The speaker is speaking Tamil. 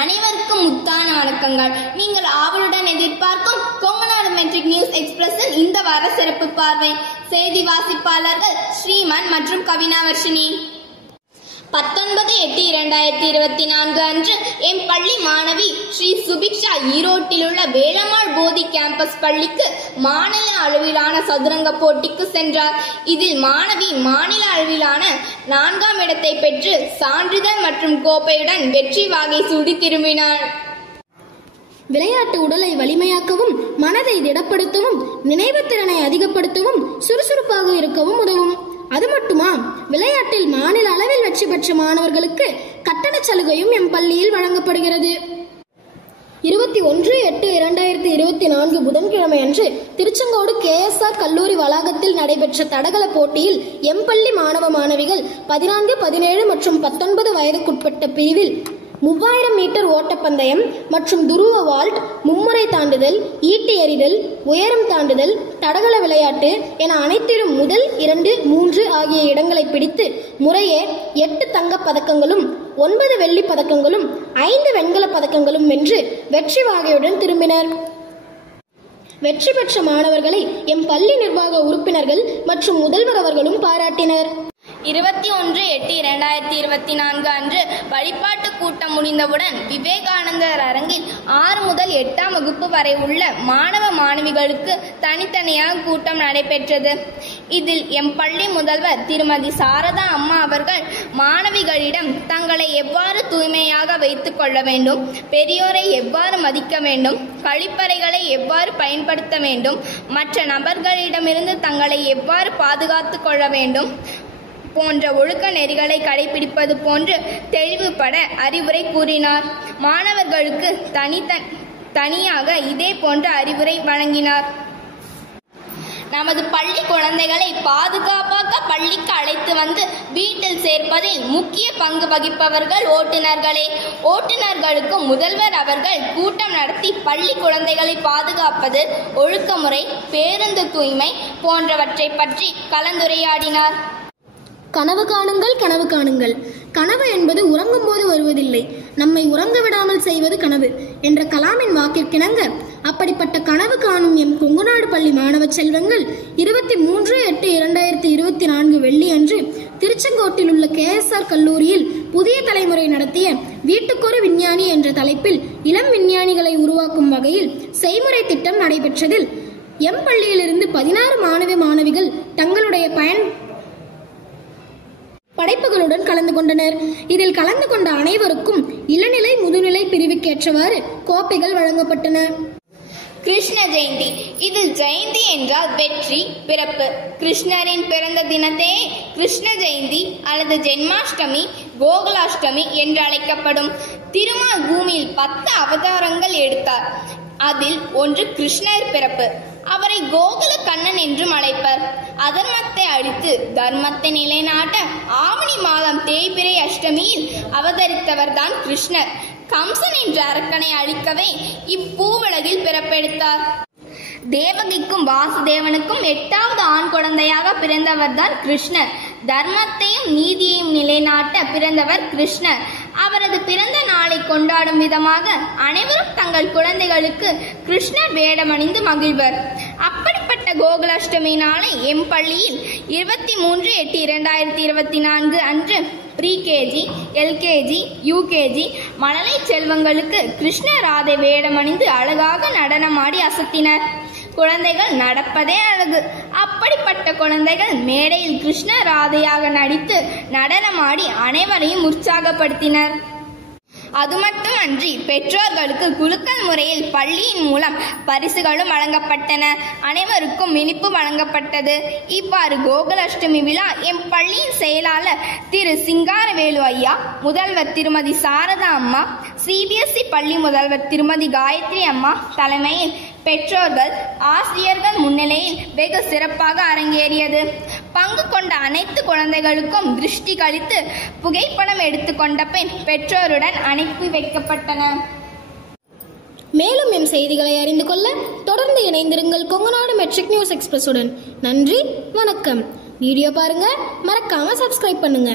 அனைவருக்கும் முத்தான வணக்கங்கள். நீங்கள் ஆவலுடன் எதிர்பார்க்கும் கொங்குநாடு மெட்ரிக் நியூஸ் எக்ஸ்பிரஸின் இந்த வார சிறப்பு பார்வை. செய்தி வாசிப்பாளர்கள் ஸ்ரீமன் மற்றும் கவினாவர்ஷினி. 19/8/2024 அன்று எம் பள்ளி மாணவி ஸ்ரீ சுபிக்ஷா ஈரோட்டில் உள்ள வேலம்மாள் போதி கேம்பஸ் பள்ளிக்கு மாநில அளவிலான சதுரங்க போட்டிக்கு சென்றார். இதில் மாணவி மாநில அளவிலான 4ஆம் இடத்தை பெற்று சான்றிதழ் மற்றும் கோப்பையுடன் வெற்றி வாகை சூடி திரும்பினார். விளையாட்டு உடலை வலிமையாக்கவும், மனதை திடப்படுத்தவும், நினைவு திறனை அதிகப்படுத்தவும், சுறுசுறுப்பாக இருக்கவும் உதவும். அது மட்டுமா, விளையாட்டில் மாநில அளவில் வெற்றி பெற்ற மாணவர்களுக்கு கட்டண சலுகையும் எம் பள்ளியில் வழங்கப்படுகிறது. 21/8/2024 புதன்கிழமை அன்று திருச்செங்கோடு KSR கல்லூரி வளாகத்தில் நடைபெற்ற தடகள போட்டியில் எம் பள்ளி மாணவ மாணவிகள் 14, 17 மற்றும் 19 வயதுக்குட்பட்ட பிரிவில் 3000 மீட்டர் ஓட்டப்பந்தயம் மற்றும் துருவ வால்ட், மும்முறை தாண்டுதல், ஈட்டி எறிதல், உயரம் தாண்டுதல், தடகள விளையாட்டு என அனைத்திலும் முதல், 2, 3 ஆகிய இடங்களை பிடித்து முறையே 8 தங்கப் பதக்கங்களும் 9 வெள்ளிப் பதக்கங்களும் 5 வெண்கலப் பதக்கங்களும் வென்று வெற்றி வாகையுடன் திரும்பினர். வெற்றி பெற்ற மாணவர்களை எம் பள்ளி நிர்வாக உறுப்பினர்கள் மற்றும் முதல்வர் அவர்களும் பாராட்டினர். 21/8/2024 அன்று வழிபாட்டு கூட்டம் முடிந்தவுடன் விவேகானந்தர் அரங்கில் 6 முதல் 8ஆம் வகுப்பு வரை உள்ள மாணவ மாணவிகளுக்கு தனித்தனியாக கூட்டம் நடைபெற்றது. இதில் எம் பள்ளி முதல்வர் திருமதி சாரதா அம்மா அவர்கள் மாணவிகளிடம் தங்களை எவ்வாறு தூய்மையாக வைத்துக் கொள்ள வேண்டும், பெரியோரை எவ்வாறு மதிக்க வேண்டும், கழிப்பறைகளை எவ்வாறு பயன்படுத்த வேண்டும், மற்ற நபர்களிடமிருந்து தங்களை எவ்வாறு பாதுகாத்து கொள்ள வேண்டும் போன்ற ஒழுக்க நெறிகளை கடைபிடிப்பது போன்று தெளிவுபட அறிவுரை கூறினார். மாணவர்களுக்கு தனியாக இதே போன்ற அறிவுரை வழங்கினார். நமது பள்ளி குழந்தைகளை பாதுகாப்பாக பள்ளிக்கு அழைத்து வந்து வீட்டில் சேர்ப்பதில் முக்கிய பங்கு வகிப்பவர்கள் ஓட்டுநர்களே. ஓட்டுநர்களுக்கு முதல்வர் அவர்கள் கூட்டம் நடத்தி பள்ளி குழந்தைகளை பாதுகாப்பது, ஒழுக்கமுறை, பேருந்து தூய்மை போன்றவற்றை பற்றி கலந்துரையாடினார். கனவு காணுங்கள், கனவு காணுங்கள். கனவு என்பது உறங்கும் போது வருவதில்லை, நம்மை உறங்க விடாமல் செய்வது கனவு என்ற கலாமின் வாக்கிற்கிணங்க அப்படிப்பட்ட கனவு காணும் எம் கொங்குநாடு பள்ளி மாணவ செல்வங்கள் 23/8/2024 வெள்ளி அன்று திருச்செங்கோட்டில் உள்ள KSR கல்லூரியில் புதிய தலைமுறை நடத்திய வீட்டுக்கொரு விஞ்ஞானி என்ற தலைப்பில் இளம் விஞ்ஞானிகளை உருவாக்கும் வகையில் செய்முறை திட்டம் நடைபெற்றதில் எம் பள்ளியிலிருந்து 16 மாணவ மாணவிகள் தங்களுடைய படைப்புகளுடன் கலந்து கொண்டனர். இதில் கலந்து கொண்ட அனைவருக்கும் இளநிலை, முதுநிலை பிரிவுக்கேற்றவாறு கோப்பைகள் வழங்கப்பட்டன. கிருஷ்ண ஜெயந்தி. இதில் ஜெயந்தி என்றால் வெற்றி, பிறப்பு. கிருஷ்ணரின் பிறந்த தினத்தே கிருஷ்ண ஜெயந்தி அல்லது ஜென்மாஷ்டமி, கோகுலாஷ்டமி என்று அழைக்கப்படும். திருமால் பூமியில் 10 அவதாரங்கள் எடுத்தார். அதில் ஒன்று கிருஷ்ணர் பிறப்பு. அவரை கோகுல கண்ணன் என்றும் அழைப்பர். அதர்மத்தை அழித்து தர்மத்தை நிலைநாட்ட ஆவணி மாதம் தேய்பிறை அஷ்டமியில் அவதரித்தவர் தான் கிருஷ்ணர். கம்சன் என்ற அரக்கனை அழிக்கவே இப்பூவுலகில் பிறப்பெடுத்தார். தேவகிக்கும் வாசுதேவனுக்கும் 8வது ஆண் குழந்தையாக பிறந்தவர் தான் கிருஷ்ணர். தர்மத்தையும் நீதியையும் நிலைநாட்ட பிறந்தவர் கிருஷ்ணர். அவரது பிறந்த நாளை கொண்டாடும் விதமாக அனைவரும் தங்கள் குழந்தைகளுக்கு கிருஷ்ணர் வேடமணிந்து மகிழ்வர். அப்படிப்பட்ட கோகுலாஷ்டமி நாளை எம் பள்ளியில் 23/8/2024 அன்று ப்ரீ-KG, LKG, UKG மழலை செல்வங்களுக்கு கிருஷ்ண ராதை வேடமணிந்து அழகாக நடனமாடி அசத்தினர். குழந்தைகள் நடப்பதே அழகு. அப்படிப்பட்ட குழந்தைகள் மேடையில் கிருஷ்ண ராதையாக நடித்து நடனமாடி அனைவரையும் உற்சாகப்படுத்தினர். அது மட்டுமன்றி பெற்றோர்களுக்கு குலுக்கல் முறையில் பள்ளியின் மூலம் பரிசுகளும் வழங்கப்பட்டன. அனைவருக்கும் இனிப்பு வழங்கப்பட்டது. இவ்வாறு கோகுலாஷ்டமி விழா எம் பள்ளியின் செயலாளர் திரு சிங்காரவேலு ஐயா, முதல்வர் திருமதி சாரதா அம்மா, CBSE பள்ளி முதல்வர் திருமதி காயத்ரி அம்மா தலைமையில் பெற்றோர்கள், ஆசிரியர்கள் முன்னிலையில் வெகு சிறப்பாக அரங்கேறியது. பங்கு கொண்ட அனைத்து குழந்தைகளுக்கும் திருஷ்டி கழித்து புகைப்படம் எடுத்துக்கொண்ட பின் பெற்றோருடன் அனுப்பி வைக்கப்பட்டன. மேலும் எம் செய்திகளை அறிந்து கொள்ள தொடர்ந்து இணைந்திருங்கள் கொங்குநாடு மெட்ரிக் நியூஸ் எக்ஸ்பிரஸுடன். நன்றி, வணக்கம். வீடியோ பாருங்க, மறக்காம சப்ஸ்கிரைப் பண்ணுங்க.